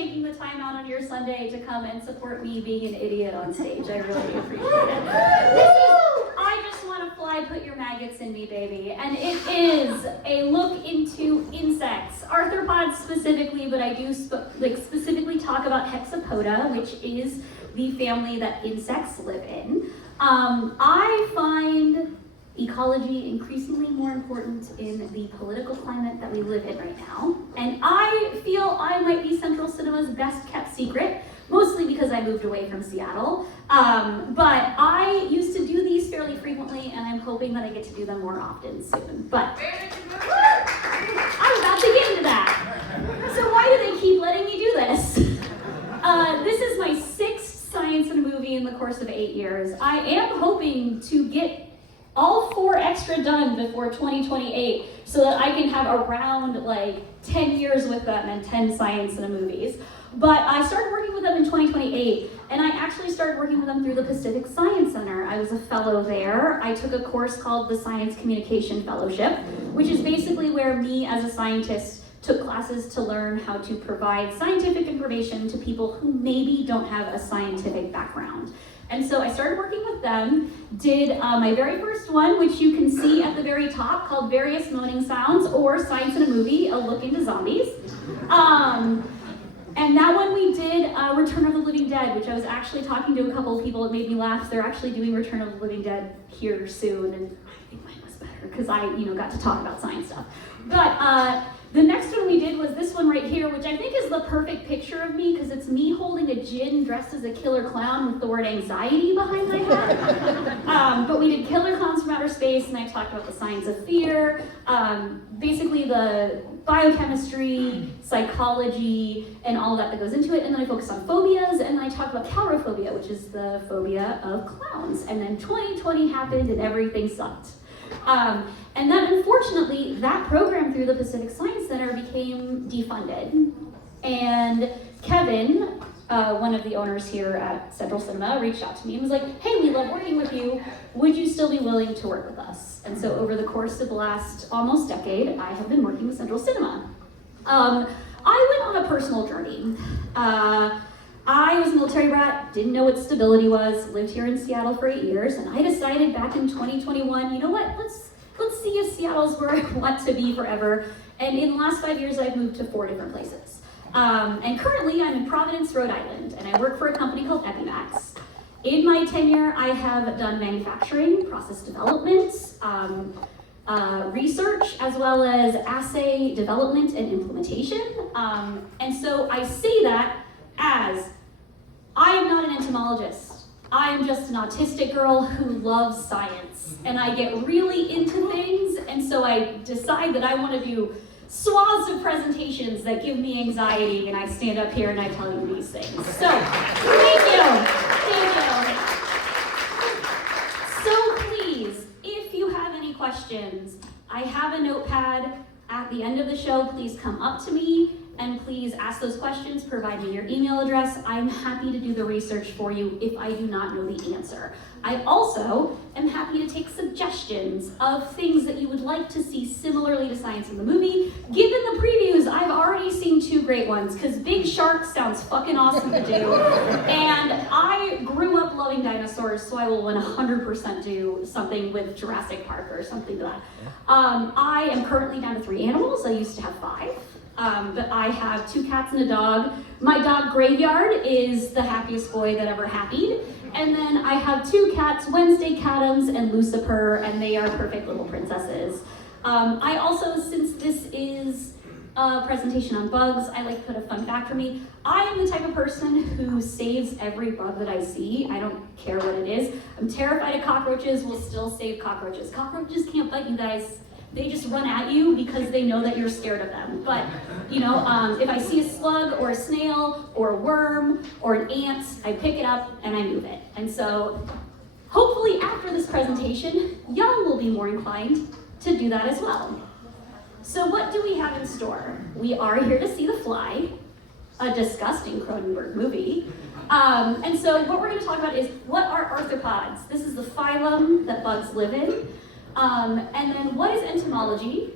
taking the time out on your Sunday to come and support me being an idiot on stage. I really appreciate it. I just want to fly, put your maggots in me, baby. And it is a look into insects, arthropods specifically, but I do specifically talk about Hexapoda, which is the family that insects live in. I find ecology increasingly more important in the political climate that we live in right now. And I feel I might be Central Cinema's best kept secret, mostly because I moved away from Seattle. But I used to do these fairly frequently, and I'm hoping that I get to do them more often soon. But I'm about to get into that. So why do they keep letting me do this? This is my 6th science in a movie in the course of 8 years. I am hoping to get all 4 extra done before 2028 so that I can have around like 10 years with them and 10 science in a movies. But I started working with them in 2028, and I actually started working with them through the Pacific Science Center. I was a fellow there. I took a course called the Science Communication Fellowship, which is basically where me as a scientist took classes to learn how to provide scientific information to people who maybe don't have a scientific background. And so I started working with them, did my very first one, which you can see at the very top, called Various Moaning Sounds, or Science in a Movie, A Look into Zombies. And that one we did Return of the Living Dead, which I was actually talking to a couple of people. It made me laugh. They're actually doing Return of the Living Dead here soon, and I think mine was better because I, got to talk about science stuff. But the next one we did was this one right here, which I think is the perfect picture of me because it's me holding a gin dressed as a killer clown with the word anxiety behind my head. But we did Killer Clowns from Outer Space, and I talked about the science of fear, basically the biochemistry, psychology, and all of that goes into it. And then I focused on phobias, and then I talked about calrophobia, which is the phobia of clowns. And then 2020 happened and everything sucked. And then unfortunately, that program through the Pacific Science Center became defunded. And Kevin, one of the owners here at Central Cinema, reached out to me and was like, hey, we love working with you. Would you still be willing to work with us? And so over the course of the last almost decade, I have been working with Central Cinema. I went on a personal journey. I was a military brat, didn't know what stability was, lived here in Seattle for 8 years, and I decided back in 2021, you know what, let's see if Seattle's where I want to be forever. And in the last 5 years, I've moved to 4 different places. And currently, I'm in Providence, Rhode Island, and I work for a company called Epimax. In my tenure, I have done manufacturing, process development, research, as well as assay development and implementation. And so I say that as I am not an entomologist. I am just an autistic girl who loves science, and I get really into things, and so I decide that I want to do swaths of presentations that give me anxiety, and I stand up here and I tell you these things. So, thank you. So please, if you have any questions, I have a notepad at the end of the show. Please come up to me and please ask those questions, provide me your email address. I'm happy to do the research for you if I do not know the answer. I also am happy to take suggestions of things that you would like to see similarly to Science in the Movie. Given the previews, I've already seen 2 great ones, because Big Shark sounds fucking awesome to do. And I grew up loving dinosaurs, so I will 100% do something with Jurassic Park or something to that. I am currently down to 3 animals. I used to have 5. But I have 2 cats and a dog. My dog Graveyard is the happiest boy that ever happied. And then I have 2 cats, Wednesday Catums and Lucifer, and they are perfect little princesses. I also, since this is a presentation on bugs, I like to put a fun fact for me. I am the type of person who saves every bug that I see. I don't care what it is. I'm terrified of cockroaches, will still save cockroaches. Cockroaches can't bite you guys. They just run at you because they know that you're scared of them. But, if I see a slug or a snail or a worm or an ant, I pick it up and I move it. And so, hopefully after this presentation, y'all will be more inclined to do that as well. So what do we have in store? We are here to see The Fly, a disgusting Cronenberg movie. And so what we're going to talk about is, what are arthropods? This is the phylum that bugs live in. And then what is entomology?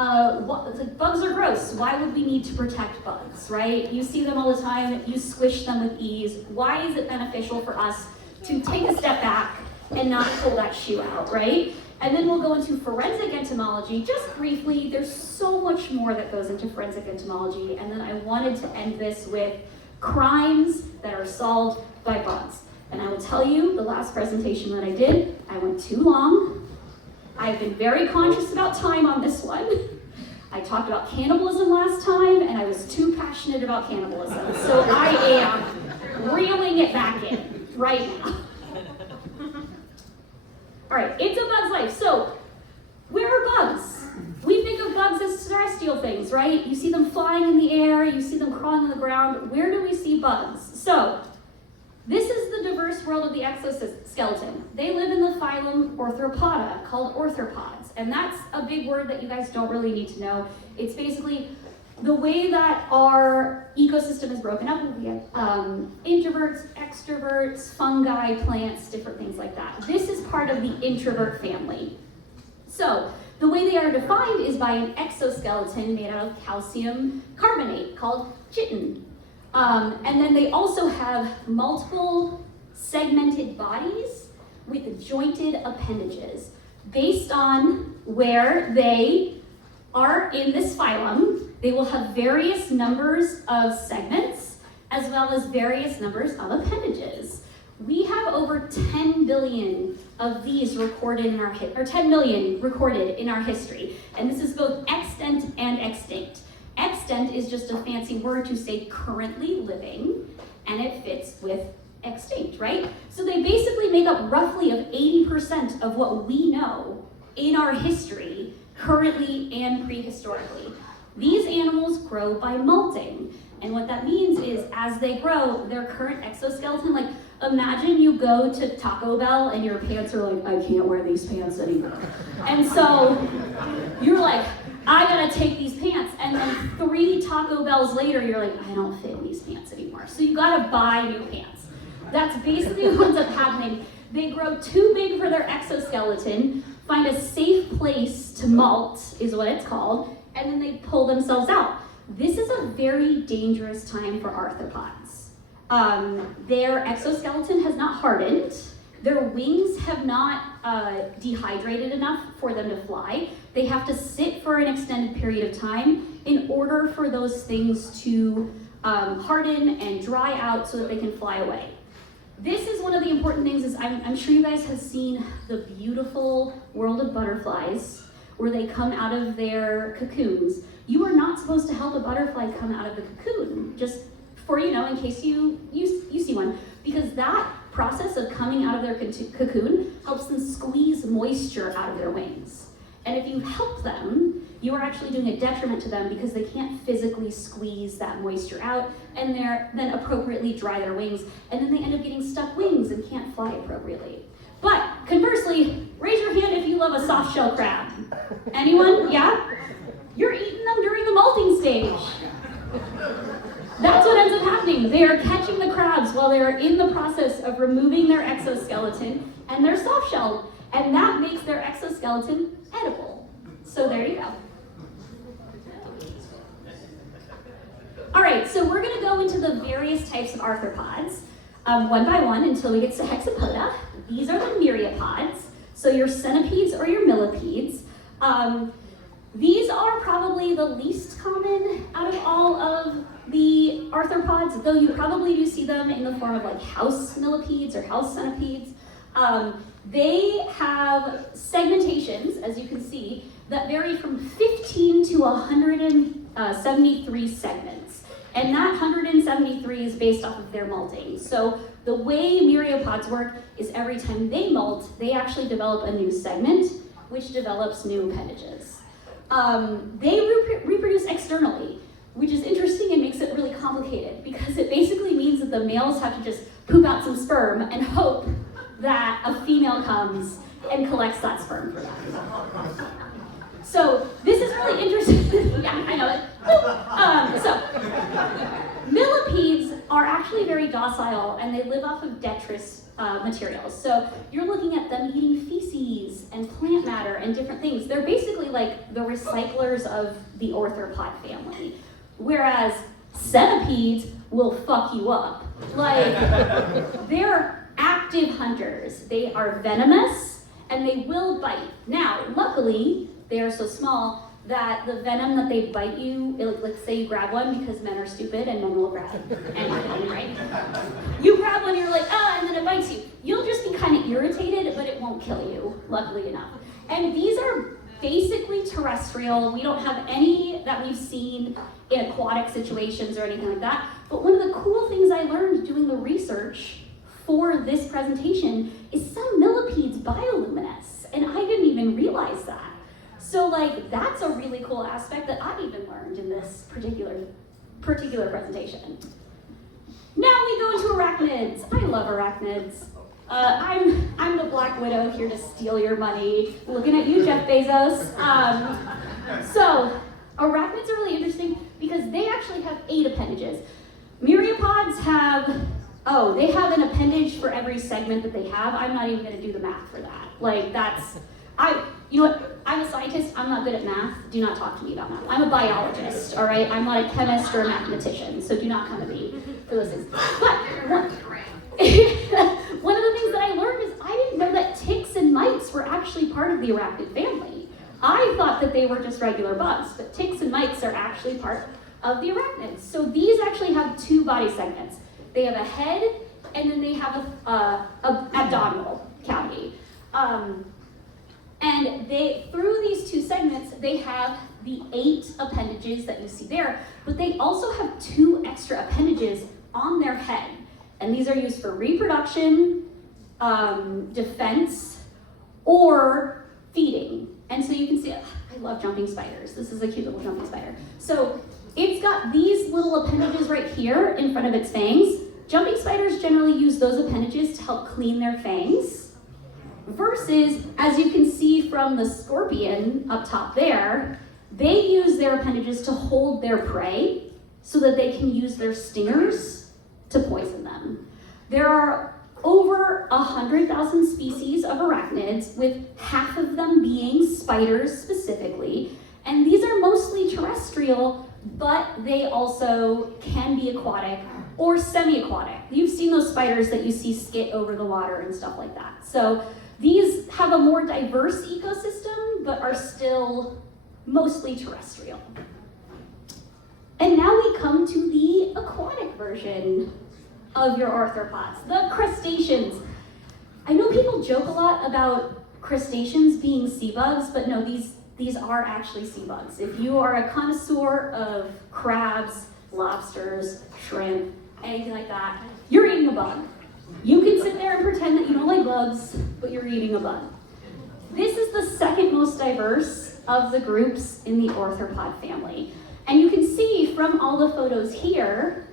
Bugs are gross. Why would we need to protect bugs, right? You see them all the time. You squish them with ease. Why is it beneficial for us to take a step back and not pull that shoe out, right? And then we'll go into forensic entomology. Just briefly, there's so much more that goes into forensic entomology. And then I wanted to end this with crimes that are solved by bugs. And I will tell you, the last presentation that I did, I went too long. I've been very conscious about time on this one. I talked about cannibalism last time, and I was too passionate about cannibalism. So I am reeling it back in right now. All right, it's a bug's life. So where are bugs? We think of bugs as terrestrial things, right? You see them flying in the air, you see them crawling on the ground. Where do we see bugs? So this is the diverse world of the exoskeleton. They live in the phylum Arthropoda, called arthropods. And that's a big word that you guys don't really need to know. It's basically the way that our ecosystem is broken up. We have introverts, extroverts, fungi, plants, different things like that. This is part of the introvert family. So the way they are defined is by an exoskeleton made out of calcium carbonate called chitin. And then they also have multiple segmented bodies with jointed appendages. Based on where they are in this phylum, they will have various numbers of segments as well as various numbers of appendages. We have over 10 billion of these recorded in our or 10 million recorded in our history. And this is both extant and extinct. Extant is just a fancy word to say currently living, and it fits with extinct, right? So they basically make up roughly of 80% of what we know in our history, currently and prehistorically. These animals grow by molting, and what that means is as they grow, their current exoskeleton, like imagine you go to Taco Bell and your pants are like, I can't wear these pants anymore. And so you're like, I gotta take these pants, and then 3 Taco Bells later, you're like, I don't fit in these pants anymore. So you gotta buy new pants. That's basically what ends up happening. They grow too big for their exoskeleton, find a safe place to molt, is what it's called, and then they pull themselves out. This is a very dangerous time for arthropods. Their exoskeleton has not hardened. Their wings have not dehydrated enough for them to fly. They have to sit for an extended period of time in order for those things to harden and dry out so that they can fly away. This is one of the important things is I'm sure you guys have seen the beautiful world of butterflies where they come out of their cocoons. You are not supposed to help a butterfly come out of the cocoon, just for, in case you see one, because that process of coming out of their cocoon helps them squeeze moisture out of their wings. And if you help them, you are actually doing a detriment to them because they can't physically squeeze that moisture out and then appropriately dry their wings, and then they end up getting stuck wings and can't fly appropriately. But conversely, raise your hand if you love a soft shell crab. Anyone? Yeah? You're eating them during the molting stage. That's what ends up happening. They are catching the crabs while they are in the process of removing their exoskeleton and they're soft shelled, and that makes their exoskeleton edible. So there you go. All right, so we're gonna go into the various types of arthropods one by one until we get to Hexapoda. These are the myriapods, so your centipedes or your millipedes. These are probably the least common out of all of the arthropods, though you probably do see them in the form of like house millipedes or house centipedes. They have segmentations, as you can see, that vary from 15 to 173 segments. And that 173 is based off of their molting. So the way myriapods work is every time they molt, they actually develop a new segment, which develops new appendages. They reproduce externally, which is interesting and makes it really complicated because it basically means that the males have to just poop out some sperm and hope that a female comes and collects that sperm for them. So this is really interesting. Yeah, I know it. So millipedes are actually very docile, and they live off of detritus materials. So you're looking at them eating feces and plant matter and different things. They're basically like the recyclers of the arthropod family. Whereas centipedes will fuck you up. Like, they're active hunters. They are venomous, and they will bite. Now, luckily, they are so small that the venom that they bite you, let's say you grab one, because men are stupid and men will grab anything, right? You grab one, you're like, and then it bites you. You'll just be kind of irritated, but it won't kill you, luckily enough. And these are basically terrestrial. We don't have any that we've seen in aquatic situations or anything like that. But one of the cool things I learned doing the research for this presentation is some millipedes bioluminesce, and I didn't even realize that. So like, that's a really cool aspect that I even learned in this particular presentation. Now we go into arachnids. I love arachnids. I'm the Black Widow here to steal your money. Looking at you, Jeff Bezos. So arachnids are really interesting because they actually have 8 appendages. Myriapods have, they have an appendage for every segment that they have. I'm not even gonna do the math for that. Like you know what, I'm a scientist, I'm not good at math. Do not talk to me about math. I'm a biologist, all right? I'm not a chemist or a mathematician, so do not come to me for those things. But one of the things that I learned is I didn't know that ticks and mites were actually part of the arachnid family. I thought that they were just regular bugs, but ticks and mites are actually part of the arachnids. So these actually have 2 body segments. They have a head, and then they have a abdominal cavity. And through these 2 segments, they have the 8 appendages that you see there, but they also have 2 extra appendages on their head. And these are used for reproduction, defense, or feeding. And so you can see, I love jumping spiders. This is a cute little jumping spider. So it's got these little appendages right here in front of its fangs. Jumping spiders generally use those appendages to help clean their fangs. Versus, as you can see from the scorpion up top there, they use their appendages to hold their prey so that they can use their stingers to poison them. There are over 100,000 species of arachnids, with half of them being spiders specifically, and these are mostly terrestrial, but they also can be aquatic or semi-aquatic. You've seen those spiders that you see skit over the water and stuff like that. So these have a more diverse ecosystem, but are still mostly terrestrial. And now we come to the aquatic version of your arthropods, the crustaceans. I know people joke a lot about crustaceans being sea bugs, but no, these are actually sea bugs. If you are a connoisseur of crabs, lobsters, shrimp, anything like that, you're eating a bug. You can sit there and pretend that you don't like bugs, but you're eating a bug. This is the second most diverse of the groups in the arthropod family. And you can see from all the photos here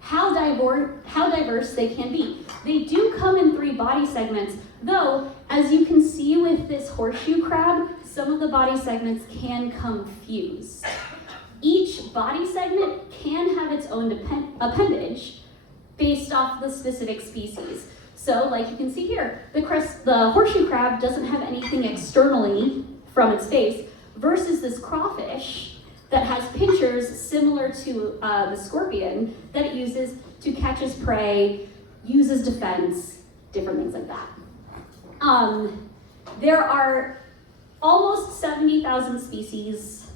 how diverse they can be. They do come in 3 body segments, though, as you can see with this horseshoe crab, some of the body segments can come fused. Each body segment can have its own appendage based off the specific species. So, like you can see here, the horseshoe crab doesn't have anything externally from its face, versus this crawfish that has pinchers similar to the scorpion that it uses to catch its prey, use as defense, different things like that. There are almost 70,000 species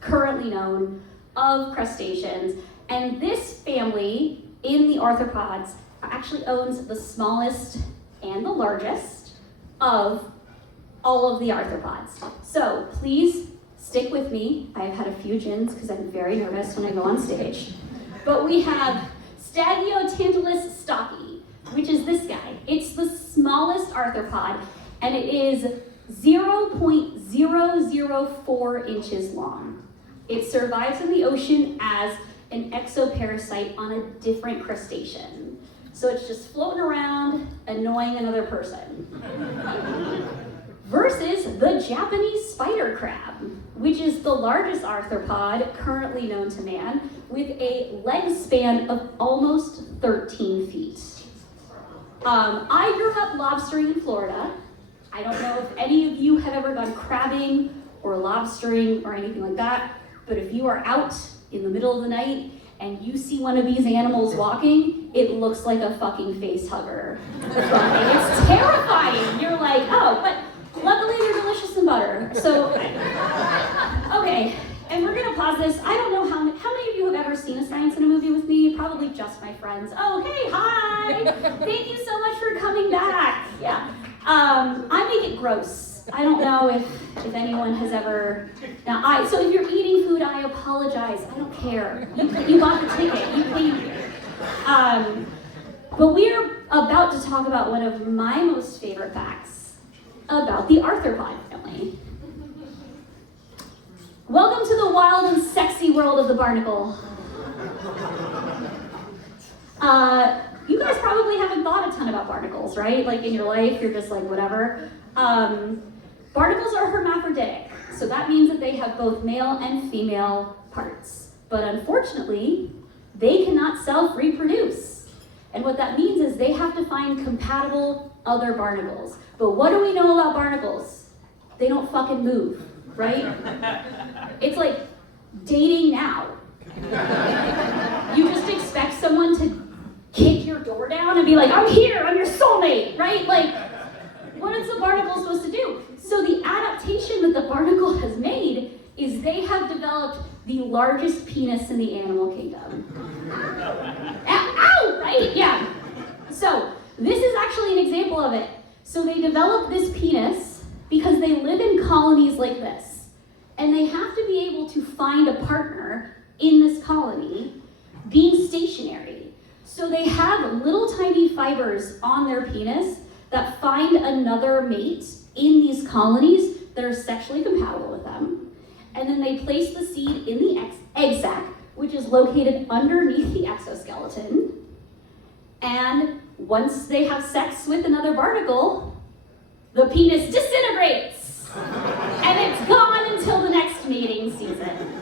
currently known of crustaceans, and this family in the arthropods actually owns the smallest and the largest of all of the arthropods. So please stick with me. I've had a few gins because I'm very nervous when I go on stage. But we have Stagiotantalus stocki, which is this guy. It's the smallest arthropod, and it is 0.004 inches long. It survives in the ocean as an exoparasite on a different crustacean. So it's just floating around, annoying another person. Versus the Japanese spider crab, which is the largest arthropod currently known to man, with a leg span of almost 13 feet. I grew up lobstering in Florida. I don't know if any of you have ever gone crabbing or lobstering or anything like that, but if you are out in the middle of the night and you see one of these animals walking, it looks like a fucking face hugger. It's terrifying. You're like, oh, but luckily they're delicious in butter. So, okay, and we're gonna pause this. I don't know how many of you have ever seen a science in a movie with me? Probably just my friends. Oh, hey, hi! Thank you so much for coming back. Yeah, I make it gross. I don't know if anyone has ever, so if you're eating food, I apologize. I don't care. You bought the ticket, you came here. But we're about to talk about one of my most favorite facts about the arthropod family. Welcome to the wild and sexy world of the barnacle. You guys probably haven't thought a ton about barnacles, right? Like in your life, you're just like, whatever. Barnacles are hermaphroditic, so that means that they have both male and female parts. But unfortunately, they cannot self-reproduce. And what that means is they have to find compatible other barnacles. But what do we know about barnacles? They don't fucking move, right? It's like dating now. You just expect someone to kick your door down and be like, I'm here, I'm your soulmate, right? Like, what is the barnacle supposed to do? So the adaptation that the barnacle has made is they have developed the largest penis in the animal kingdom. Ow, right? Yeah. So this is actually an example of it. So they develop this penis because they live in colonies like this. And they have to be able to find a partner in this colony being stationary. So they have little tiny fibers on their penis that find another mate in these colonies that are sexually compatible with them. And then they place the seed in the egg sac, which is located underneath the exoskeleton. And once they have sex with another barnacle, the penis disintegrates. And it's gone until the next mating season.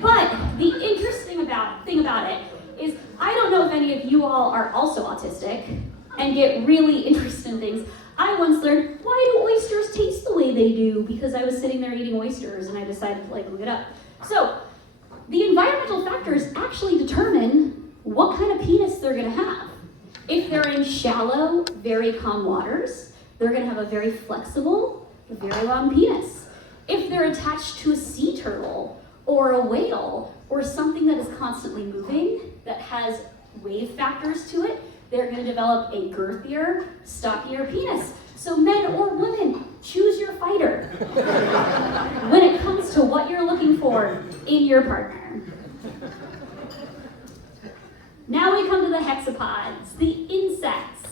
But the interesting thing about it is, I don't know if any of you all are also autistic and get really interested in things. I once learned, why do oysters taste the way they do? Because I was sitting there eating oysters and I decided to look it up. So the environmental factors actually determine what kind of penis they're gonna have. If they're in shallow, very calm waters, they're gonna have a very flexible, very long penis. If they're attached to a sea turtle or a whale or something that is constantly moving, that has wave factors to it, they're going to develop a girthier, stockier penis. So men or women, choose your fighter when it comes to what you're looking for in your partner. Now we come to the hexapods, the insects.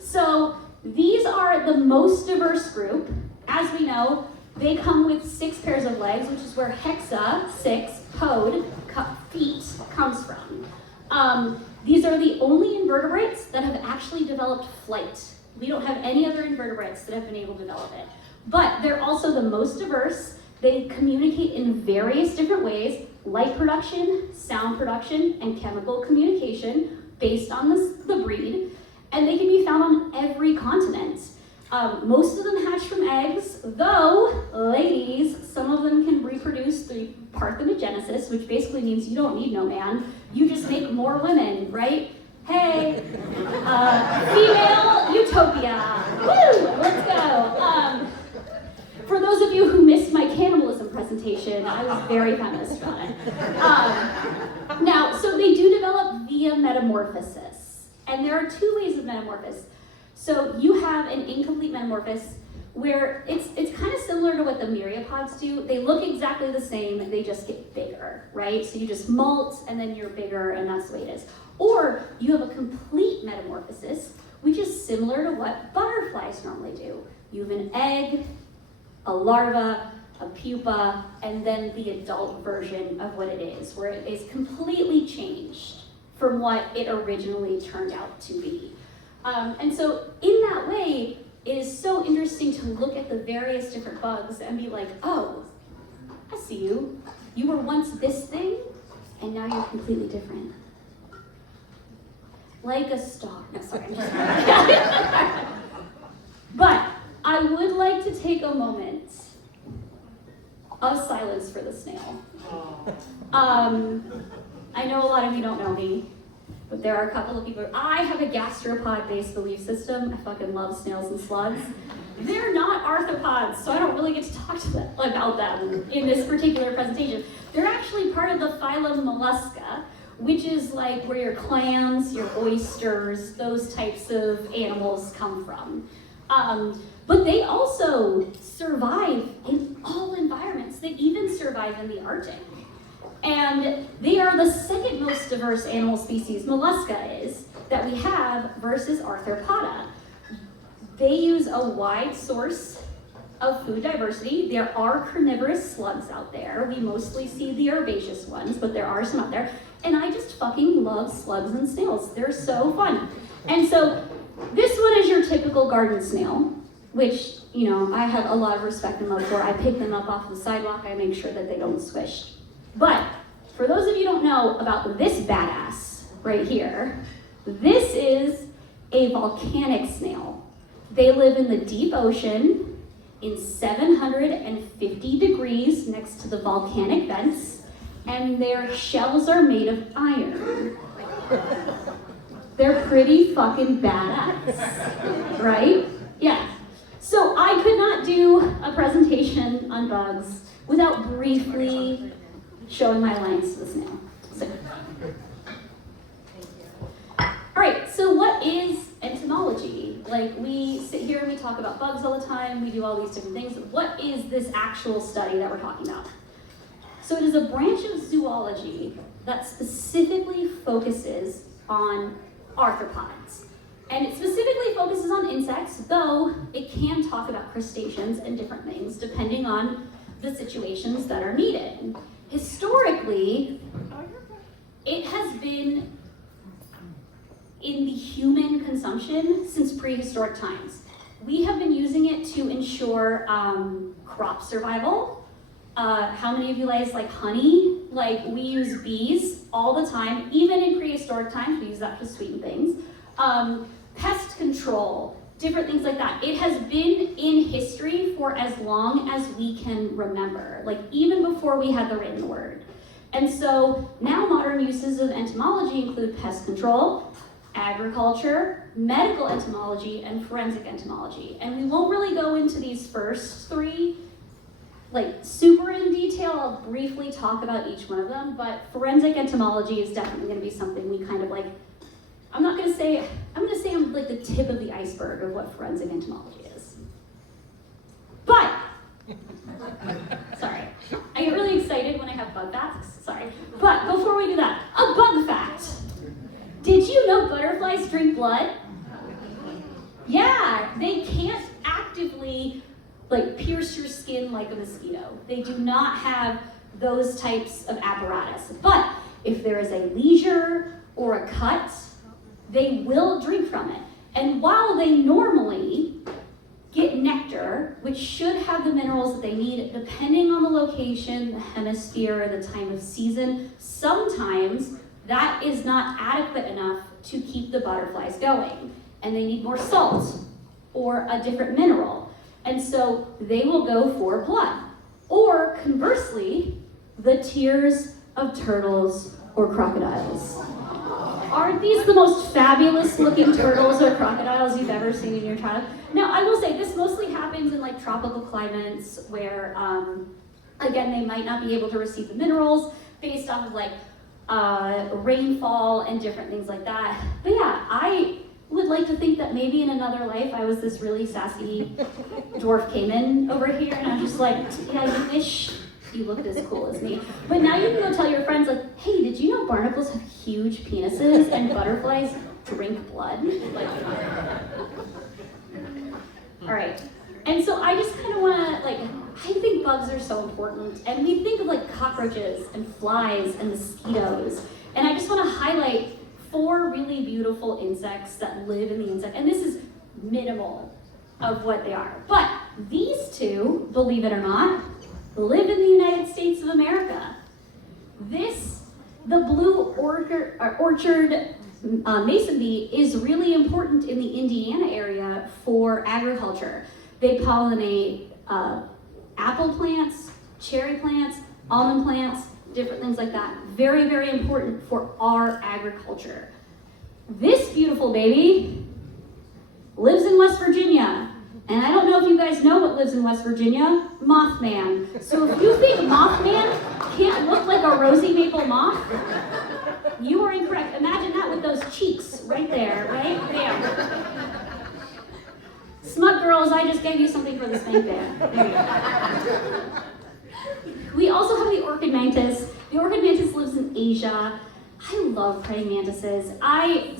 So these are the most diverse group. As we know, they come with 6 pairs of legs, which is where hexa, 6, pod, feet, comes from. These are the only invertebrates that have actually developed flight. We don't have any other invertebrates that have been able to develop it. But they're also the most diverse. They communicate in various different ways: light production, sound production, and chemical communication based on the breed. And they can be found on every continent. Most of them hatch from eggs, though, ladies, some of them can reproduce through parthenogenesis, which basically means you don't need no man. You just make more women, right? Hey, female utopia. Woo, let's go. For those of you who missed my cannibalism presentation, I was very feminist about it. Now, so they do develop via metamorphosis. And there are 2 ways of metamorphosis. So you have an incomplete metamorphosis where it's kind of similar to what the myriapods do. They look exactly the same, they just get bigger, right? So you just molt and then you're bigger and that's the way it is. Or you have a complete metamorphosis, which is similar to what butterflies normally do. You have an egg, a larva, a pupa, and then the adult version of what it is, where it is completely changed from what it originally turned out to be. And so in that way, it is so interesting to look at the various different bugs and be like, oh, I see you. You were once this thing, and now you're completely different. Like a star. No, sorry. I'm just But I would like to take a moment of silence for the snail. I know a lot of you don't know me, but there are a couple of people. I have a gastropod-based belief system. I fucking love snails and slugs. They're not arthropods, so I don't really get to talk to them about them in this particular presentation. They're actually part of the phylum Mollusca, which is like where your clams, your oysters, those types of animals come from. But they also survive in all environments. They even survive in the Arctic. And they are the second most diverse animal species, Mollusca is, that we have versus Arthropoda. They use a wide source of food diversity. There are carnivorous slugs out there. We mostly see the herbaceous ones, but there are some out there. And I just fucking love slugs and snails. They're so fun. And so this one is your typical garden snail, which, you know, I have a lot of respect and love for. I pick them up off the sidewalk. I make sure that they don't squish. But for those of you who don't know about this badass right here, this is a volcanic snail. They live in the deep ocean in 750 degrees next to the volcanic vents, and their shells are made of iron. They're pretty fucking badass, right? Yeah. So I could not do a presentation on bugs without briefly showing my lines to the snail. So. All right, so what is entomology? Like, we sit here and we talk about bugs all the time, we do all these different things. What is this actual study that we're talking about? So it is a branch of zoology that specifically focuses on arthropods. And it specifically focuses on insects, though it can talk about crustaceans and different things depending on the situations that are needed. Historically, it has been in the human consumption since prehistoric times. We have been using it to ensure crop survival. How many of you guys like honey? Like, we use bees all the time, even in prehistoric times, we use that to sweeten things. Pest control, different things like that. It has been in history for as long as we can remember, like even before we had the written word. And so now modern uses of entomology include pest control, agriculture, medical entomology, and forensic entomology. And we won't really go into these first three like super in detail. I'll briefly talk about each one of them, but forensic entomology is definitely going to be something we kind of like, I'm going to say I'm like the tip of the iceberg of what forensic entomology is. But, sorry, I get really excited when I have bug facts, sorry. But before we do that, a bug fact. Did you know butterflies drink blood? Yeah, they can't actively like pierce your skin like a mosquito. They do not have those types of apparatus. But if there is a lesion or a cut, they will drink from it. And while they normally get nectar, which should have the minerals that they need, depending on the location, the hemisphere, the time of season, sometimes that is not adequate enough to keep the butterflies going. And they need more salt or a different mineral. And so they will go for blood. Or conversely, the tears of turtles or crocodiles. Aren't these the most fabulous looking turtles or crocodiles you've ever seen in your childhood? Now, I will say this mostly happens in like tropical climates where, again, they might not be able to receive the minerals based off of like rainfall and different things like that. But yeah, I would like to think that maybe in another life I was this really sassy dwarf caiman over here, and I'm just like, yeah, you wish you looked as cool as me. But now you can go tell your friends, like, hey, did you know barnacles have huge penises and butterflies drink blood? Like, all right. And so I just kind of want to, like, I think bugs are so important. And we think of like cockroaches and flies and mosquitoes. And I just want to highlight 4 really beautiful insects that live in the insect. And this is minimal of what they are. But these two, believe it or not, live in the United States of America. The blue orchard mason bee is really important in the Indiana area for agriculture. They pollinate apple plants, cherry plants, almond plants, different things like that. Very, very important for our agriculture. This beautiful baby lives in West Virginia. And I don't know if you guys know what lives in West Virginia. Mothman. So if you think Mothman can't look like a rosy maple moth, you are incorrect. Imagine that with those cheeks right there, right? Bam. Smut girls, I just gave you something for the spank band. There you go. We also have the orchid mantis. The orchid mantis lives in Asia. I love praying mantises.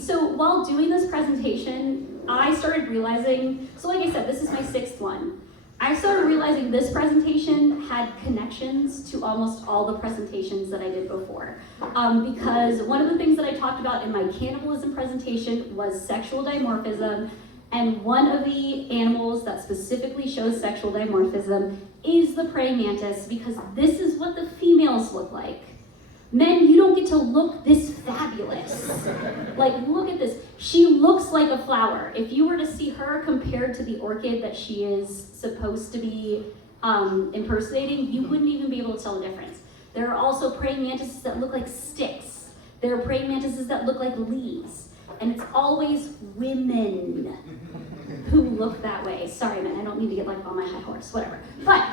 So while doing this presentation, I started realizing, so like I said, this is my 6th one. I started realizing this presentation had connections to almost all the presentations that I did before. Because one of the things that I talked about in my cannibalism presentation was sexual dimorphism, and one of the animals that specifically shows sexual dimorphism is the praying mantis, because this is what the females look like. Men, you don't get to look this fabulous. Like, look at this. She looks like a flower. If you were to see her compared to the orchid that she is supposed to be impersonating, you wouldn't even be able to tell the difference. There are also praying mantises that look like sticks. There are praying mantises that look like leaves. And it's always women who look that way. Sorry, men, I don't mean to get like on my high horse, whatever. But,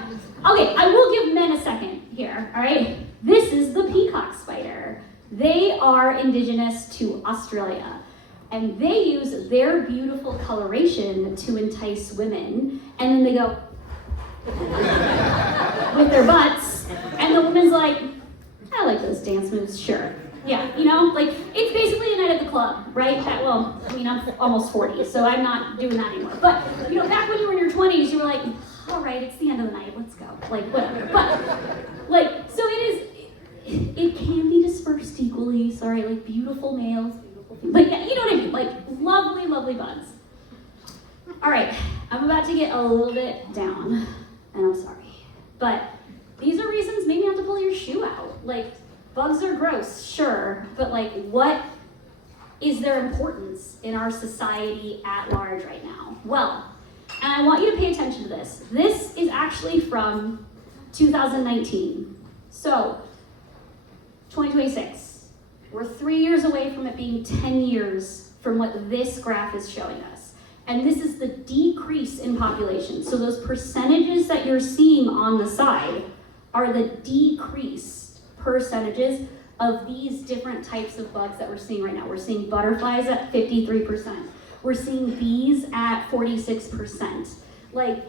okay, I will give men a second here, all right? This is the peacock spider. They are indigenous to Australia, and they use their beautiful coloration to entice women, and then they go with their butts, and the woman's like, I like those dance moves, sure. Yeah, you know, like, it's basically a night at the club, right? Well, I mean, I'm almost 40, so I'm not doing that anymore. But, you know, back when you were in your 20s, you were like, all right, it's the end of the night, let's go. Like, whatever. But, like, so it can be dispersed equally, sorry, like, beautiful males, beautiful females. But yeah, you know what I mean, like, lovely, lovely buds. All right, I'm about to get a little bit down, and I'm sorry. But these are reasons maybe not to pull your shoe out. Like, bugs are gross, sure, but like, what is their importance in our society at large right now? Well, and I want you to pay attention to this. This is actually from 2019. So, 2026. We're 3 years away from it being 10 years from what this graph is showing us. And this is the decrease in population. So those percentages that you're seeing on the side are the decreased percentages of these different types of bugs that we're seeing right now. We're seeing butterflies at 53%. We're seeing bees at 46%. Like,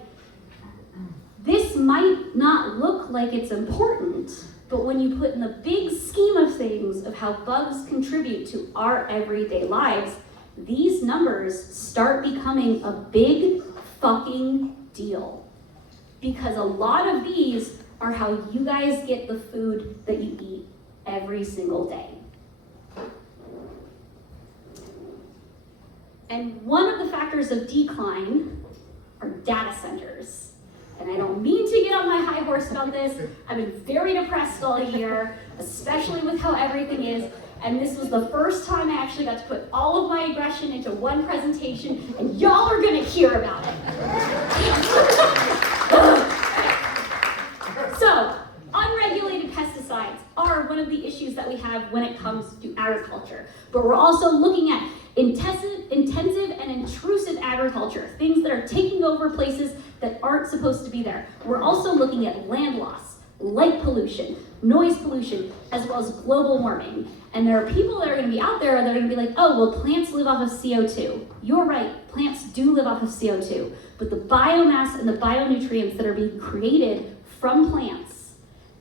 this might not look like it's important, but when you put in the big scheme of things of how bugs contribute to our everyday lives, these numbers start becoming a big fucking deal. Because a lot of these are how you guys get the food that you eat every single day. And one of the factors of decline are data centers. And I don't mean to get on my high horse about this. I've been very depressed all year, especially with how everything is. And this was the first time I actually got to put all of my aggression into one presentation, and y'all are gonna hear about it. So, unregulated pesticides are one of the issues that we have when it comes to agriculture. But we're also looking at intensive and intrusive agriculture, things that are taking over places that aren't supposed to be there. We're also looking at land loss, light pollution, noise pollution, as well as global warming. And there are people that are going to be out there that are going to be like, oh, well, plants live off of CO2. You're right, plants do live off of CO2. But the biomass and the bionutrients that are being created from plants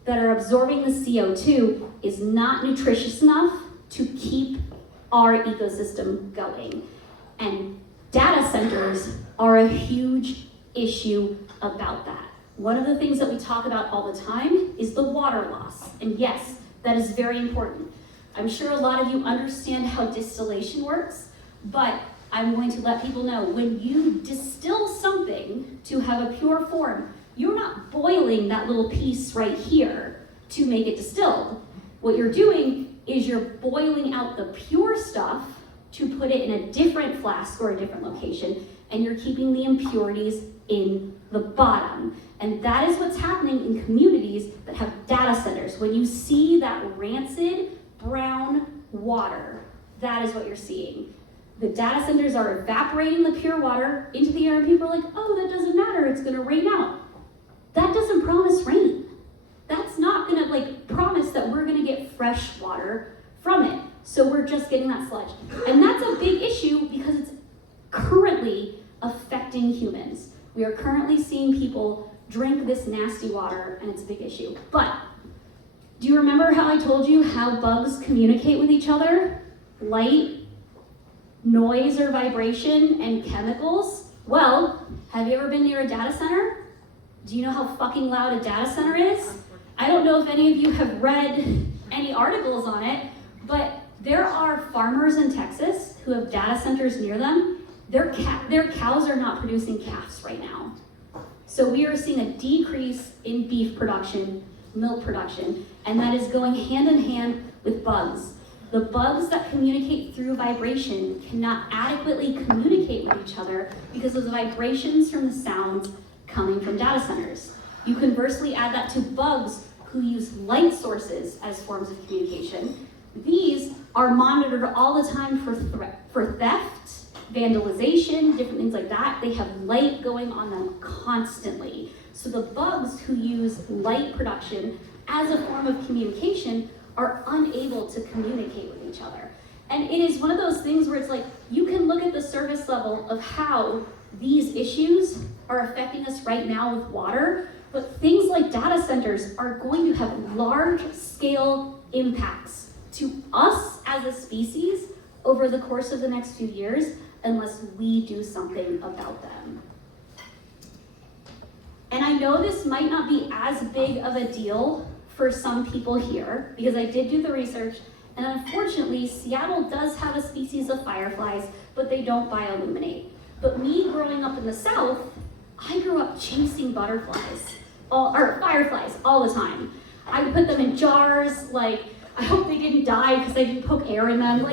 that are absorbing the CO2 is not nutritious enough to keep our ecosystem going. And data centers are a huge issue about that. One of the things that we talk about all the time is the water loss. And yes, that is very important. I'm sure a lot of you understand how distillation works, but I'm going to let people know when you distill something to have a pure form, you're not boiling that little piece right here to make it distilled. What you're doing is you're boiling out the pure stuff to put it in a different flask or a different location, and you're keeping the impurities in the bottom. And that is what's happening in communities that have data centers. When you see that rancid brown water, that is what you're seeing. The data centers are evaporating the pure water into the air, and people are like, oh, that doesn't matter, it's gonna rain out. That doesn't promise rain. That's not gonna promise that we're gonna get fresh water from it. So we're just getting that sludge. And that's a big issue because it's currently affecting humans. We are currently seeing people drink this nasty water, and it's a big issue. But do you remember how I told you how bugs communicate with each other? Light, noise or vibration, and chemicals? Well, have you ever been near a data center? Do you know how fucking loud a data center is? I don't know if any of you have read any articles on it, but there are farmers in Texas who have data centers near them. Their cows are not producing calves right now. So we are seeing a decrease in beef production, milk production, and that is going hand in hand with bugs. The bugs that communicate through vibration cannot adequately communicate with each other because of the vibrations from the sounds coming from data centers. You conversely add that to bugs who use light sources as forms of communication. These are monitored all the time for theft, vandalization, different things like that. They have light going on them constantly. So the bugs who use light production as a form of communication are unable to communicate with each other. And it is one of those things where it's like, you can look at the surface level of how these issues are affecting us right now with water, but things like data centers are going to have large-scale impacts to us as a species over the course of the next few years unless we do something about them. And I know this might not be as big of a deal for some people here, because I did do the research, and unfortunately, Seattle does have a species of fireflies, but they don't bioluminate. But me growing up in the South, I grew up chasing fireflies all the time. I would put them in jars, I hope they didn't die because I didn't poke air in them,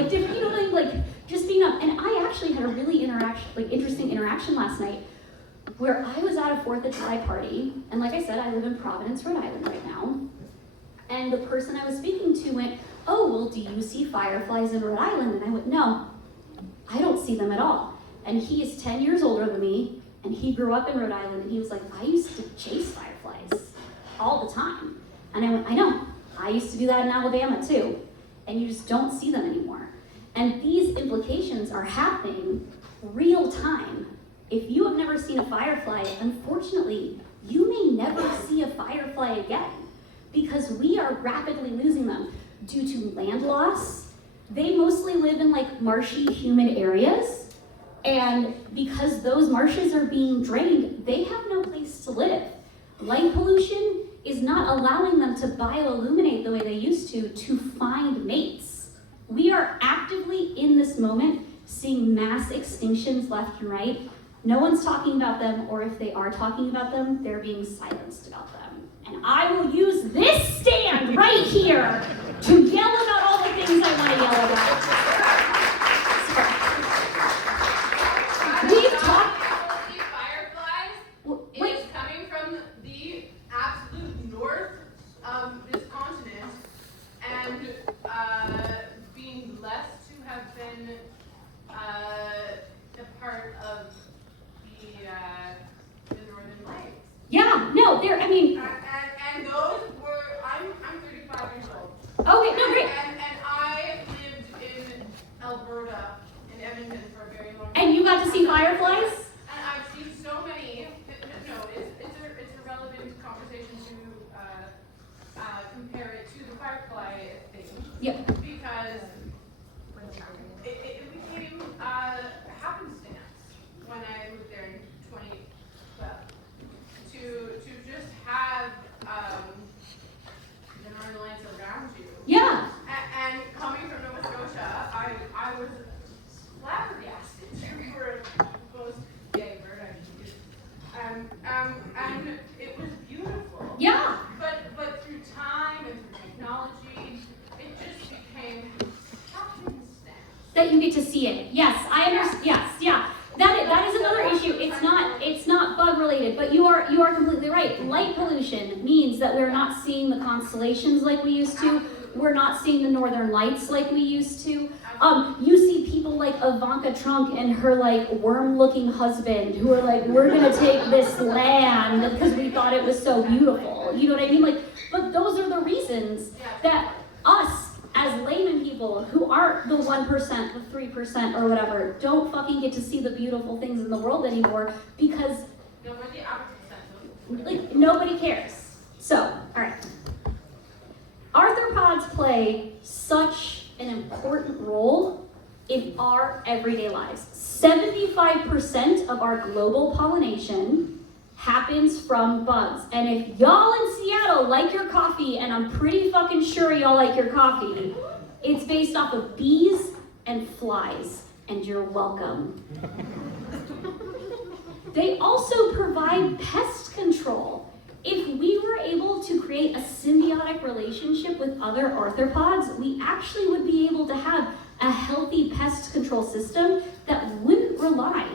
just being up. And I actually had a really interesting interaction last night where I was at a 4th of July party, and like I said, I live in Providence, Rhode Island right now, and the person I was speaking to went, oh, well, do you see fireflies in Rhode Island? And I went, no, I don't see them at all. And he is 10 years older than me, and he grew up in Rhode Island, and he was like, I used to chase fireflies all the time. And I went, I know, I used to do that in Alabama too, and you just don't see them anymore. And these implications are happening real time. If you have never seen a firefly, unfortunately, you may never see a firefly again because we are rapidly losing them due to land loss. They mostly live in marshy, humid areas, and because those marshes are being drained, they have no place to live. Light pollution is not allowing them to bioilluminate the way they used to find mates. We are actively in this moment seeing mass extinctions left and right. No one's talking about them, or if they are talking about them, they're being silenced about them. And I will use this stand right here to yell about all the things I want to yell about. We've talked. Fireflies is coming from the absolute north of this continent, and being blessed to have been a part of the Northern Lights. Yeah, no, they're, And those were, I'm 35 years old. Okay, no, great. And I lived in Alberta, in Edmonton, for a very long time. And you got to see fireflies? And I've seen so many, it's a relevant conversation to compare it to the firefly thing. Yep. Because it became happenstance when I moved there in 2012. To just have the Northern Lights around you. Yeah. And coming from Nova Scotia, I was flabbergasted. You were both gay bird, and it that you get to see it. Yes, I understand. Yes, yeah. That is another issue. It's not bug related, but you are completely right. Light pollution means that we're not seeing the constellations like we used to. We're not seeing the northern lights like we used to. You see people like Ivanka Trump and her like worm-looking husband who are like, we're gonna take this land because we thought it was so beautiful. You know what I mean? Like, but those are the reasons that us as layman people who aren't the 1%, the 3% or whatever, don't fucking get to see the beautiful things in the world anymore because like nobody cares. So, all right. Arthropods play such an important role in our everyday lives. 75% of our global pollination happens from bugs. And if y'all in Seattle like your coffee, and I'm pretty fucking sure y'all like your coffee, it's based off of bees and flies, and you're welcome. They also provide pest control. If we were able to create a symbiotic relationship with other arthropods, we actually would be able to have a healthy pest control system that wouldn't rely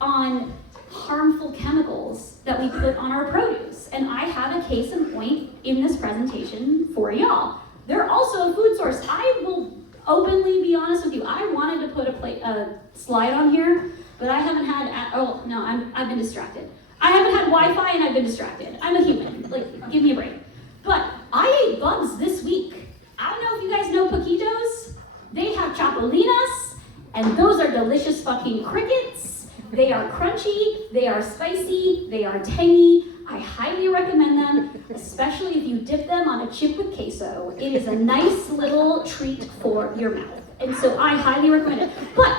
on harmful chemicals that we put on our produce. And I have a case in point in this presentation for y'all. They're also a food source. I will openly be honest with you. I wanted to put a slide on here, but I haven't had, I've been distracted. I haven't had Wi-Fi and I've been distracted. I'm a human, like, give me a break. But I ate bugs this week. I don't know if you guys know Poquitos. They have chapalinas, and those are delicious fucking crickets. They are crunchy, they are spicy, they are tangy. I highly recommend them, especially if you dip them on a chip with queso. It is a nice little treat for your mouth. And so I highly recommend it. But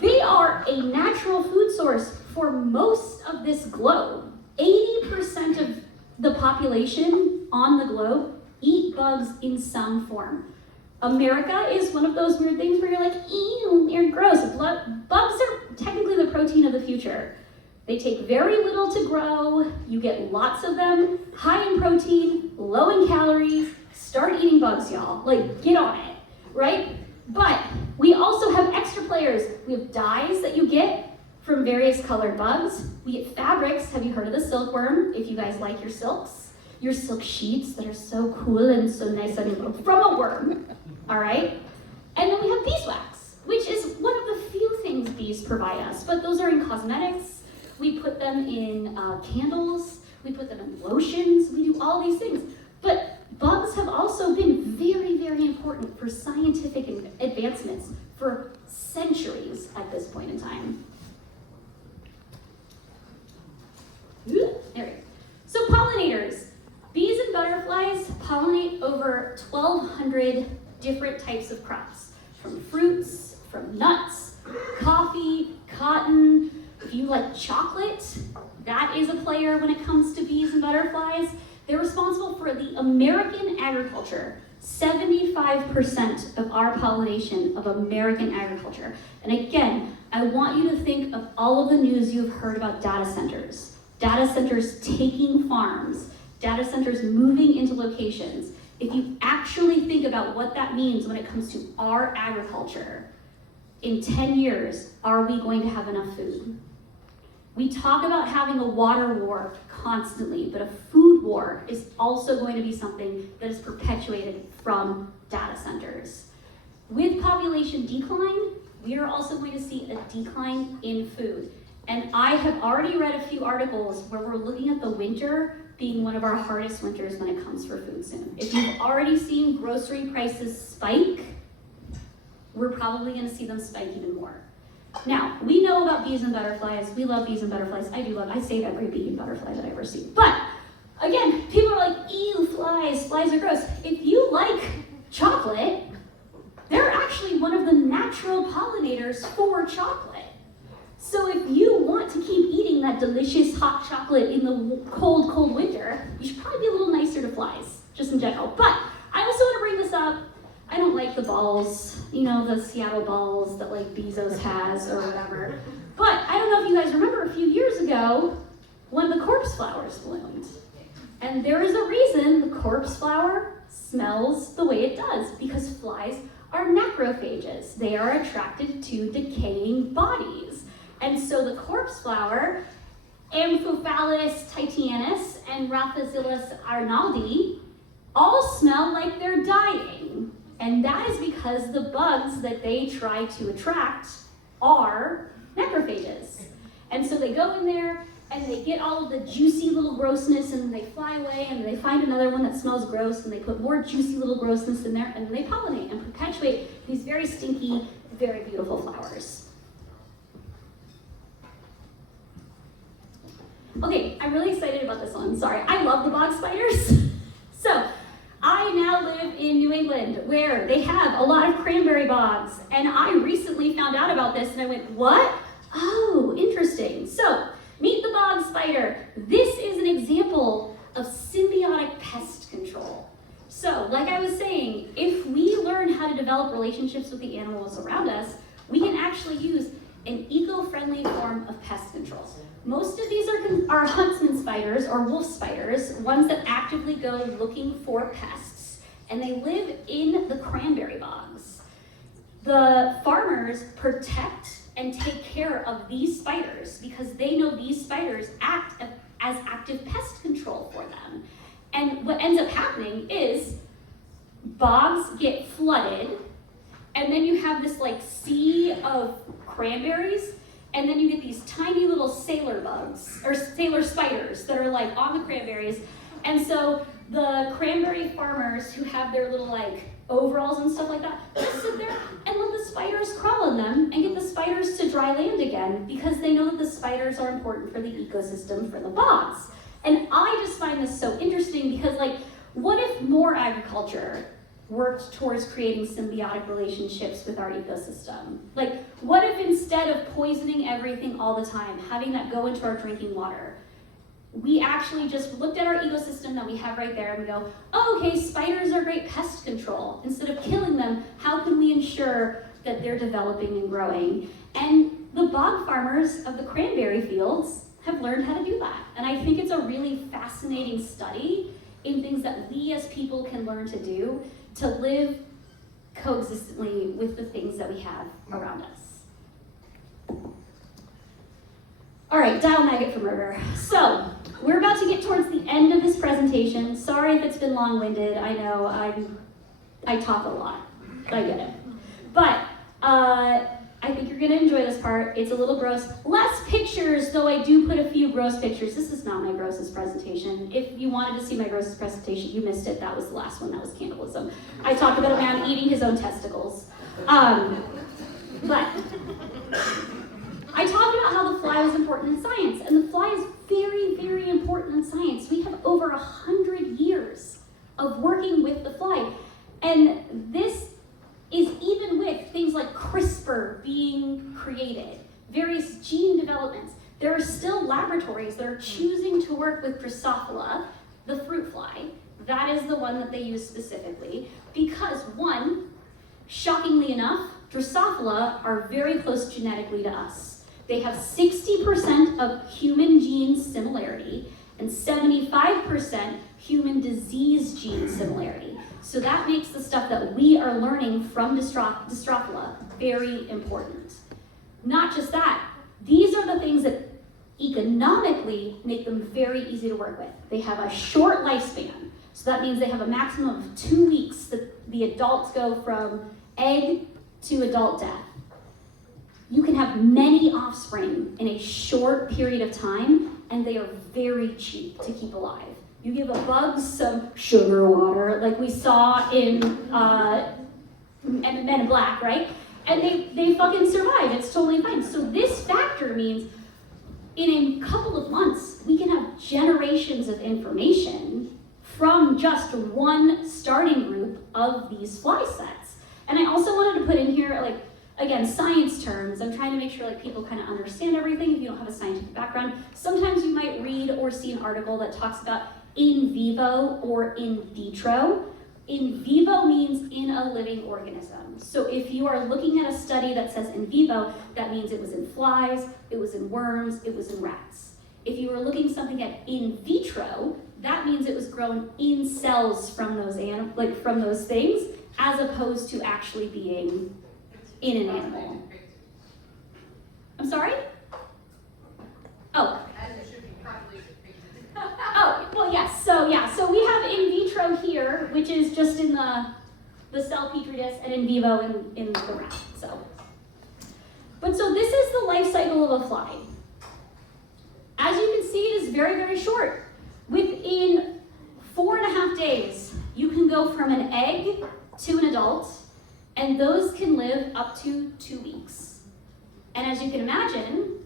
they are a natural food source for most of this globe. 80% of the population on the globe eat bugs in some form. America is one of those weird things where you're like, ew, they're gross. Bugs are technically the protein of the future. They take very little to grow. You get lots of them, high in protein, low in calories. Start eating bugs, y'all. Like, get on it, right? But we also have extra players. We have dyes that you get from various colored bugs. We get fabrics. Have you heard of the silkworm? If you guys like your silks, your silk sheets that are so cool and so nice on your from a worm, all right? And then we have beeswax, which is one of the few things bees provide us, but those are in cosmetics. We put them in candles. We put them in lotions. We do all these things. But bugs have also been very, very important for scientific advancements for centuries at this point in time. There we go. So pollinators. Bees and butterflies pollinate over 1,200 different types of crops, from fruits, from nuts, coffee, cotton. If you like chocolate, that is a player when it comes to bees and butterflies. They're responsible for the American agriculture. 75% of our pollination of American agriculture. And again, I want you to think of all of the news you've heard about data centers. Data centers taking farms, data centers moving into locations. If you actually think about what that means when it comes to our agriculture, in 10 years, are we going to have enough food? We talk about having a water war constantly, but a food war is also going to be something that is perpetuated from data centers. With population decline, we are also going to see a decline in food. And I have already read a few articles where we're looking at the winter being one of our hardest winters when it comes for food soon. If you've already seen grocery prices spike, we're probably gonna see them spike even more. Now, we know about bees and butterflies. We love bees and butterflies. I save every bee and butterfly that I ever see. But again, people are like, ew, flies are gross. If you like chocolate, they're actually one of the natural pollinators for chocolate. So if you want to keep eating that delicious hot chocolate in the cold, cold winter, you should probably be a little nicer to flies, just in general. But I also want to bring this up. I don't like the balls, the Seattle balls that like Bezos has or whatever. But I don't know if you guys remember a few years ago when the corpse flowers bloomed. And there is a reason the corpse flower smells the way it does because flies are macrophages. They are attracted to decaying bodies. And so the corpse flower, Amphiphallus titianus and Raphazilis arnaldi, all smell like they're dying. And that is because the bugs that they try to attract are macrophages. And so they go in there and they get all of the juicy little grossness and they fly away and they find another one that smells gross and they put more juicy little grossness in there and they pollinate and perpetuate these very stinky, very beautiful flowers. Okay, I'm really excited about this one. Sorry, I love the bog spiders. So, I now live in New England where they have a lot of cranberry bogs, and I recently found out about this and I went, what? Oh, interesting. So, meet the bog spider. This is an example of symbiotic pest control. So, like I was saying, if we learn how to develop relationships with the animals around us, we can actually use an eco-friendly form of pest control. Most of these are huntsman spiders or wolf spiders, ones that actively go looking for pests, and they live in the cranberry bogs. The farmers protect and take care of these spiders because they know these spiders act as active pest control for them. And what ends up happening is bogs get flooded, and then you have this like sea of cranberries, and then you get these tiny little sailor bugs, or sailor spiders that are like on the cranberries. And so the cranberry farmers who have their little like overalls and stuff like that, just sit there and let the spiders crawl on them and get the spiders to dry land again because they know that the spiders are important for the ecosystem for the bogs. And I just find this so interesting because like, what if more agriculture worked towards creating symbiotic relationships with our ecosystem? Like, what if instead of poisoning everything all the time, having that go into our drinking water, we actually just looked at our ecosystem that we have right there and we go, oh, okay, spiders are great pest control. Instead of killing them, how can we ensure that they're developing and growing? And the bog farmers of the cranberry fields have learned how to do that. And I think it's a really fascinating study in things that we as people can learn to do to live coexistently with the things that we have around us. All right, dial maggot from River. So, we're about to get towards the end of this presentation. Sorry if it's been long-winded. I know I talk a lot. I get it. But I think you're gonna enjoy this part. It's a little gross. Less pictures, though I do put a few gross pictures. This is not my grossest presentation. If you wanted to see my grossest presentation, you missed it. That was the last one. That was cannibalism. I talked about a man eating his own testicles. But I talked about how the fly was important in science, and the fly is very, very important in science. We have over 100 years of working with the fly, and this is even with things like CRISPR being created, various gene developments. There are still laboratories that are choosing to work with Drosophila, the fruit fly. That is the one that they use specifically because, one, shockingly enough, Drosophila are very close genetically to us. They have 60% of human gene similarity and 75% human disease gene similarity. So that makes the stuff that we are learning from Drosophila very important. Not just that, these are the things that economically make them very easy to work with. They have a short lifespan. So that means they have a maximum of 2 weeks that the adults go from egg to adult death. You can have many offspring in a short period of time, and they are very cheap to keep alive. You give a bug some sugar water, like we saw in Men in Black, right? And they fucking survive. It's totally fine. So this factor means in a couple of months, we can have generations of information from just one starting group of these fly sets. And I also wanted to put in here, like, again, science terms. I'm trying to make sure like people kind of understand everything if you don't have a scientific background. Sometimes you might read or see an article that talks about in vivo or in vitro. In vivo means in a living organism. So if you are looking at a study that says in vivo, that means it was in flies, it was in worms, it was in rats. If you were looking something at in vitro, that means it was grown in cells from those from those things, as opposed to actually being in an animal. I'm sorry? Oh. As it should be properly depicted. Oh, well, yes. So we have in vitro here, which is just in the cell petri dish, and in vivo in the rat. So this is the life cycle of a fly. As you can see, it is very, very short. Within 4.5 days, you can go from an egg to an adult, and those can live up to 2 weeks. And as you can imagine,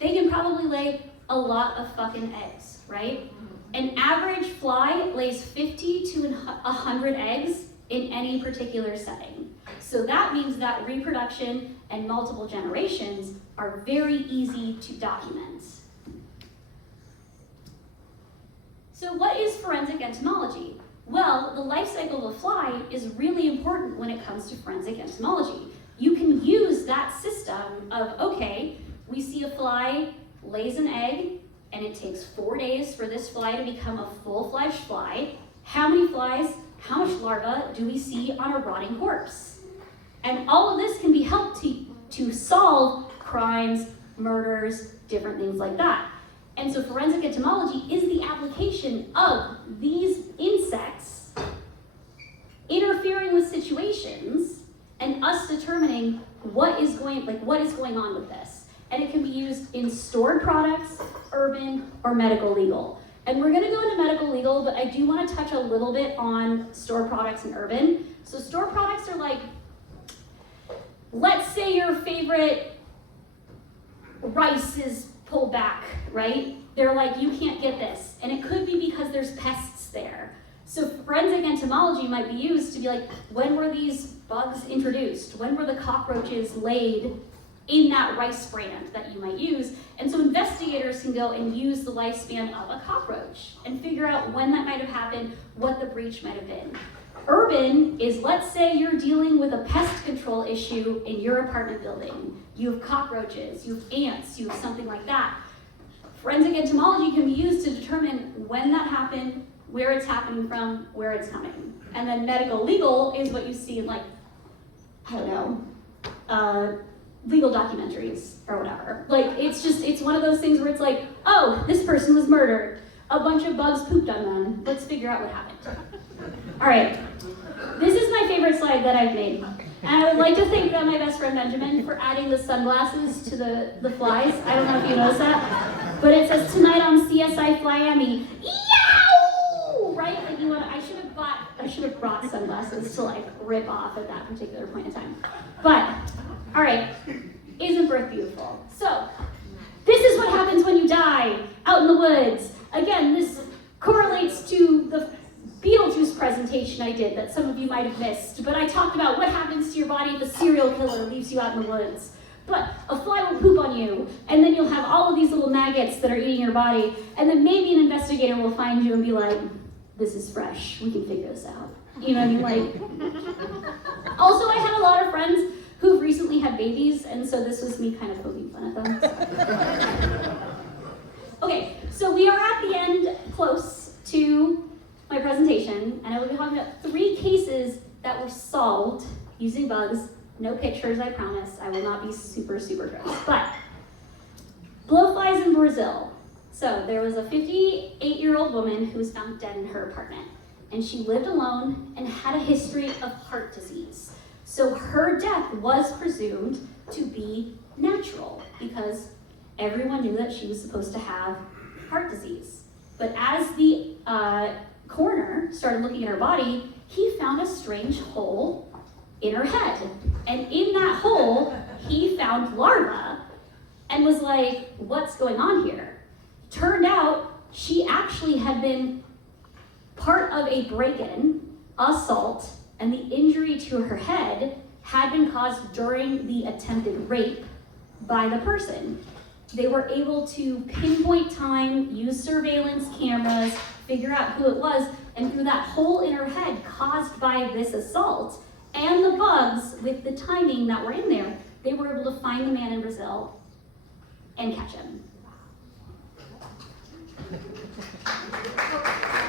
they can probably lay a lot of fucking eggs, right? An average fly lays 50 to 100 eggs in any particular setting. So that means that reproduction and multiple generations are very easy to document. So what is forensic entomology? Well, the life cycle of a fly is really important when it comes to forensic entomology. You can use that system of, okay, we see a fly lays an egg, and it takes 4 days for this fly to become a full-fledged fly. How many flies, how much larva do we see on a rotting corpse? And all of this can be helped to solve crimes, murders, different things like that. And so forensic entomology is the application of these insects interfering with situations and us determining what is going on with this. And it can be used in stored products, urban, or medical legal. And we're gonna go into medical legal, but I do wanna touch a little bit on stored products and urban. So stored products are like, let's say your favorite rice is pulled back, right? They're like, you can't get this. And it could be because there's pests there. So forensic entomology might be used to be like, when were these bugs introduced? When were the cockroaches laid in that rice brand that you might use? And so investigators can go and use the lifespan of a cockroach and figure out when that might have happened, what the breach might have been. Urban is, let's say you're dealing with a pest control issue in your apartment building. You have cockroaches, you have ants, you have something like that. Forensic entomology can be used to determine when that happened, where it's happening from, where it's coming. And then medical legal is what you see in, like, I don't know, legal documentaries or whatever. Like, it's one of those things where it's like, oh, this person was murdered. A bunch of bugs pooped on them. Let's figure out what happened. All right, this is my favorite slide that I've made. And I would like to thank my best friend Benjamin for adding the sunglasses to the flies. I don't know if you noticed that, but it says tonight on CSI Flyami, yow! Right? Like I should have brought sunglasses to like rip off at that particular point in time. But, all right, isn't birth beautiful? So, this is what happens when you die out in the woods. Again, this correlates to the Beetlejuice presentation I did that some of you might have missed, but I talked about what happens to your body if a serial killer leaves you out in the woods. But a fly will poop on you, and then you'll have all of these little maggots that are eating your body, and then maybe an investigator will find you and be like, this is fresh, we can figure this out. You know what I mean? Like, also I had a lot of friends who've recently had babies, and so this was me kind of poking fun at them. Okay, so we are at the end, close to my presentation, and I will be talking about 3 cases that were solved using bugs. No pictures, I promise. I will not be super, super gross. But blowflies in Brazil. So there was a 58-year-old woman who was found dead in her apartment, and she lived alone and had a history of heart disease. So her death was presumed to be natural because everyone knew that she was supposed to have heart disease. But as the coroner started looking at her body, he found a strange hole in her head. And in that hole, he found larvae and was like, what's going on here? Turned out she actually had been part of a break-in, assault, and the injury to her head had been caused during the attempted rape by the person. They were able to pinpoint time, use surveillance cameras, figure out who it was, and through that hole in her head caused by this assault, and the bugs with the timing that were in there, they were able to find the man in Brazil and catch him.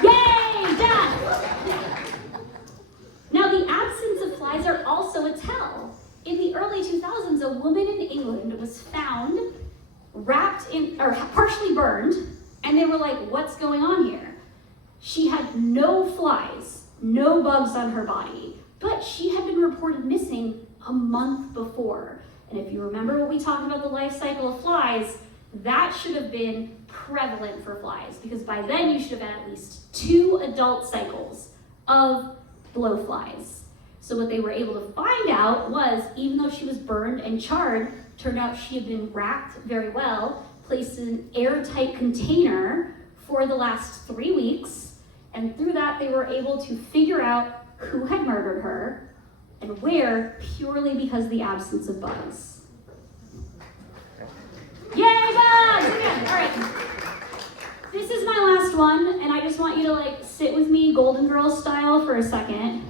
Yay, done! Now, the absence of flies are also a tell. In the early 2000s, a woman in England was found wrapped in, or partially burned, and they were like, what's going on here? She had no flies, no bugs on her body, but she had been reported missing a month before. And if you remember what we talked about the life cycle of flies, that should have been prevalent for flies, because by then you should have had at least 2 adult cycles of blowflies. So what they were able to find out was, even though she was burned and charred, turned out she had been wrapped very well, placed in an airtight container for the last 3 weeks, and through that they were able to figure out who had murdered her and where, purely because of the absence of bugs. Yay, bugs! Again, all right. This is my last one, and I just want you to sit with me Golden Girls style for a second.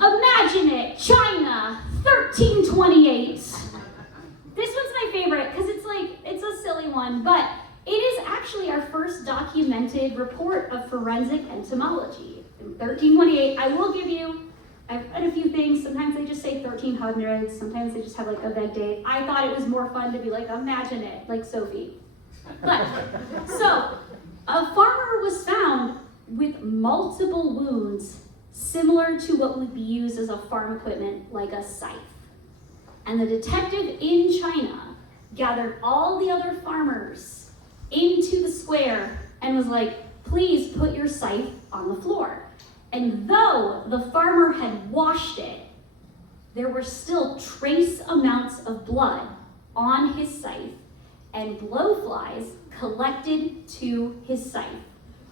Imagine it, China, 1328. This one's my favorite because it's a silly one, but it is actually our first documented report of forensic entomology. In 1328, I will give you, I've read a few things. Sometimes they just say 1300s, sometimes they just have a vague date. I thought it was more fun to be imagine it, like Sophie. But, so, a farmer was found with multiple wounds similar to what would be used as a farm equipment, like a scythe. And the detective in China gathered all the other farmers into the square and was like, please put your scythe on the floor. And though the farmer had washed it, there were still trace amounts of blood on his scythe, and blowflies collected to his scythe,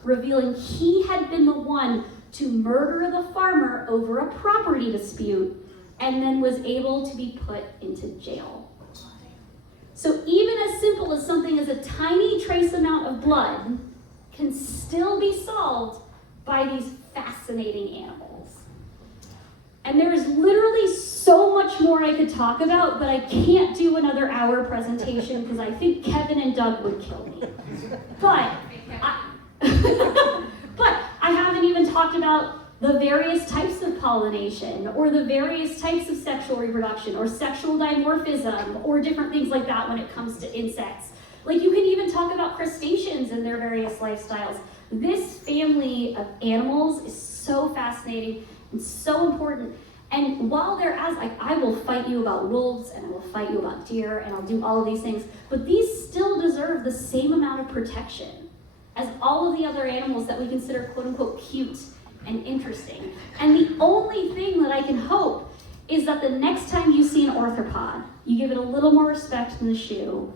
revealing he had been the one to murder the farmer over a property dispute, and then was able to be put into jail. So even as simple as something as a tiny trace amount of blood can still be solved by these fascinating animals. And there is literally so much more I could talk about, but I can't do another hour presentation because I think Kevin and Doug would kill me. But I haven't even talked about the various types of pollination, or the various types of sexual reproduction, or sexual dimorphism, or different things like that when it comes to insects. You can even talk about crustaceans and their various lifestyles. This family of animals is so fascinating and so important. And while I will fight you about wolves, and I will fight you about deer, and I'll do all of these things, but these still deserve the same amount of protection as all of the other animals that we consider quote unquote cute and interesting. And the only thing that I can hope is that the next time you see an orthopod, you give it a little more respect than the shoe,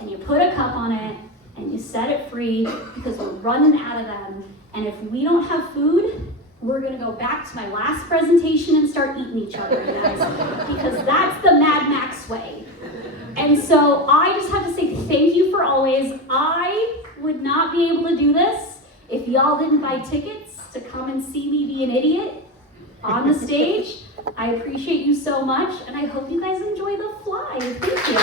and you put a cup on it, and you set it free, because we're running out of them. And if we don't have food, we're gonna go back to my last presentation and start eating each other, guys, because that's the Mad Max way. And so I just have to say thank you for always. I would not be able to do this if y'all didn't buy tickets to come and see me be an idiot on the stage. I appreciate you so much, and I hope you guys enjoy the fly. Thank you.